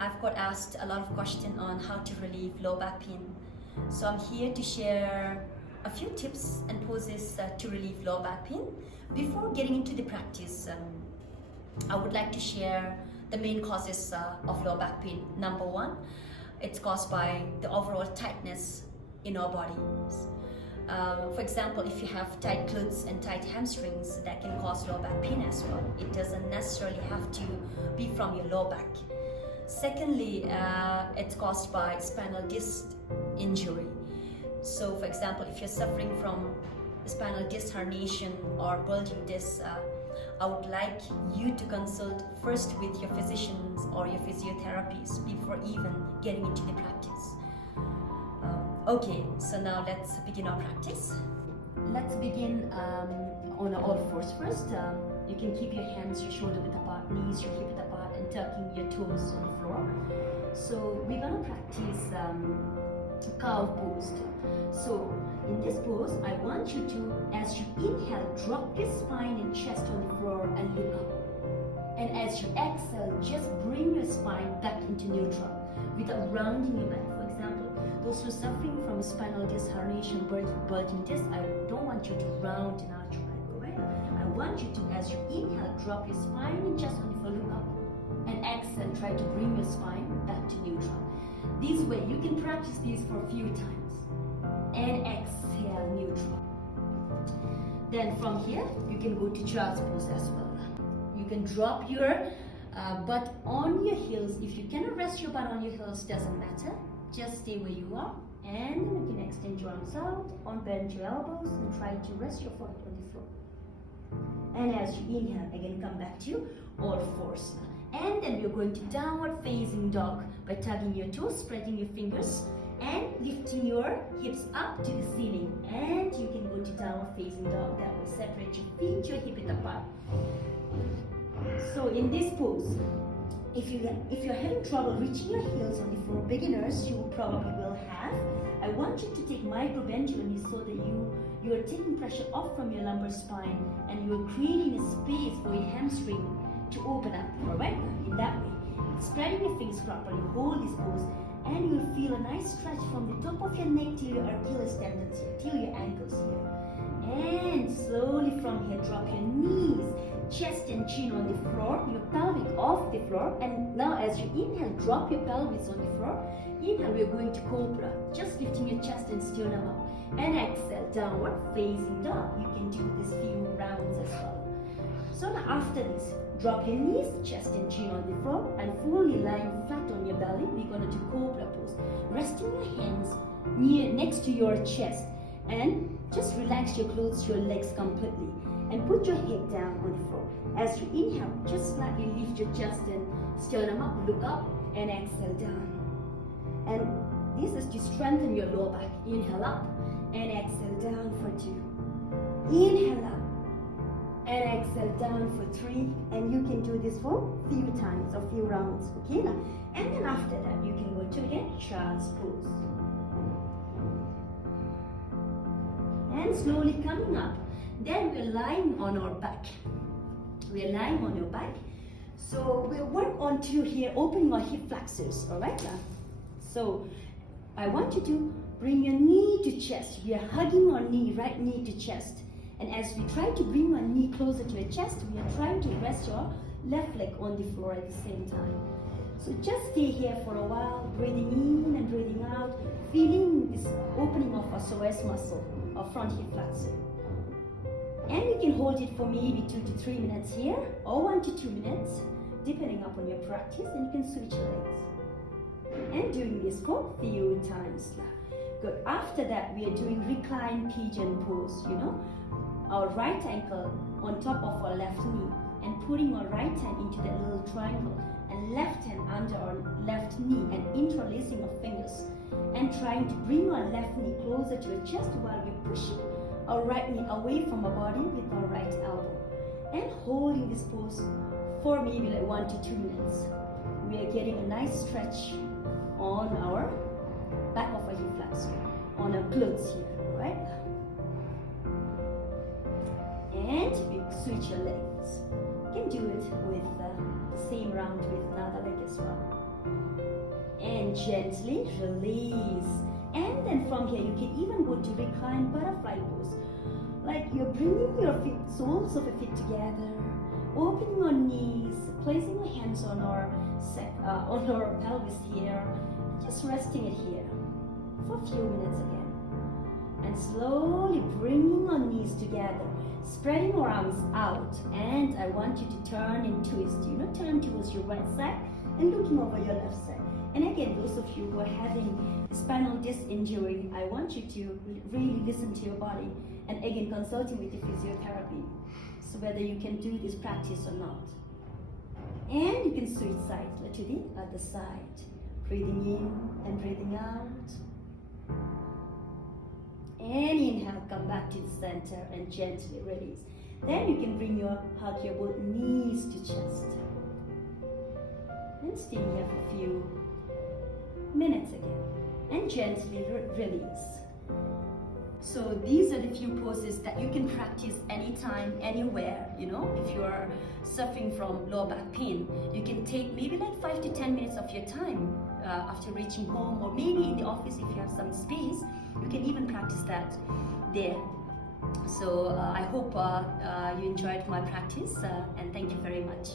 I've got asked a lot of questions on how to relieve low back pain. So I'm here to share a few tips and poses to relieve low back pain. Before getting into the practice, I would like to share the main causes of low back pain. Number one, it's caused by the overall tightness in our bodies. For example, if you have tight glutes and tight hamstrings, that can cause low back pain as well. It doesn't necessarily have to be from your low back. Secondly, it's caused by spinal disc injury. So for example, if you're suffering from spinal disc herniation or bulging disc, I would like you to consult first with your physicians or your physiotherapists before even getting into the practice. Okay, so now let's begin our practice. Let's begin on all fours first. You can keep your hands, your shoulder width apart, knees, your hip width apart, and tucking your toes on the floor. So we're gonna practice cow pose. So in this pose, I want you to, as you inhale, drop your spine and chest on the floor and look up. And as you exhale, just bring your spine back into neutral without rounding your back. For example, those who are suffering from spinal disc herniation, bulging disc, I don't want you to round and arch your back, alright? I want you to, as you inhale, drop your spine and chest on the floor, look up. And exhale, try to bring your spine back to neutral. This way, you can practice these for a few times. And exhale, neutral. Then from here, you can go to child's pose as well. You can drop your butt on your heels. If you cannot rest your butt on your heels, doesn't matter. Just stay where you are. And then you can extend your arms out, unbend your elbows, and try to rest your forehead on the floor. And as you inhale, again come back to all fours. And then we're going to downward facing dog by tugging your toes, spreading your fingers, and lifting your hips up to the ceiling. And you can go to downward facing dog. That will separate your feet, your hip width apart. So in this pose, if you're having trouble reaching your heels on the floor, beginners, you probably will have. I want you to take micro bend your knees so that you are taking pressure off from your lumbar spine and you are creating a space for your hamstring to open up, alright? In that way, spreading your fingers properly, hold this pose, and you'll feel a nice stretch from the top of your neck till your Achilles tendons here, till your ankles here. And slowly from here, drop your knees, chest and chin on the floor, your pelvic off the floor. And now as you inhale, drop your pelvis on the floor. Inhale, we're going to cobra, just lifting your chest and sternum up. And exhale, downward facing dog. You can do this few rounds as well. So now after this, drop your knees, chest and chin on the floor, and fully lying flat on your belly. We're going to do cobra pose. Resting your hands next to your chest, and just relax your glutes, your legs completely, and put your head down on the floor. As you inhale, just slightly lift your chest and sternum up, look up, and exhale down. And this is to strengthen your lower back. Inhale up, and exhale down for 2. Inhale up, and exhale down for 3. And you can do this for a few times or few rounds, okay? Now, and then after that, you can go to again child's pose. And slowly coming up. Then we're lying on our back. We're lying on your back. So we'll work on to here, opening our hip flexors, alright? So I want you to bring your knee to chest. We are hugging our knee, right knee to chest. And as we try to bring our knee closer to your chest, we are trying to rest your left leg on the floor at the same time. So just stay here for a while, breathing in and breathing out, feeling this opening of our psoas muscle, our front hip flexor. And you can hold it for maybe 2 to 3 minutes here, or 1 to 2 minutes, depending upon your practice, and you can switch legs. And doing this for a few times. Good. After that, we are doing recline pigeon pose, our right ankle on top of our left knee, and putting our right hand into that little triangle, and left hand under our left knee, and interlacing our fingers, and trying to bring our left knee closer to our chest while we're pushing our right knee away from our body with our right elbow, and holding this pose for maybe like 1 to 2 minutes. We are getting a nice stretch on our back of our hip flexor, on our glutes here, right? And we switch your legs. You can do it with the same round with another leg as well. And gently release. And then from here you can even go to reclined butterfly pose. Like you're bringing your feet, soles of your feet together, opening your knees, placing your hands on your pelvis here, just resting it here for a few minutes again. And slowly bringing your knees together, spreading your arms out, and I want you to turn and twist. Turn towards your right side and looking over your left side. And again, those of you who are having spinal disc injury, I want you to really listen to your body and again consulting with the physiotherapy, so whether you can do this practice or not. And you can switch sides to the other side, breathing in and breathing out. And inhale, come back to the center and gently release. Then you can bring hug your both knees to chest. And stay here for a few minutes again. And gently release. So these are the few poses that you can practice anytime, anywhere. If you are suffering from low back pain, you can take maybe like 5 to 10 minutes of your time after reaching home, or maybe in the office if you have some space. You can even practice that there. So I hope you enjoyed my practice, and thank you very much.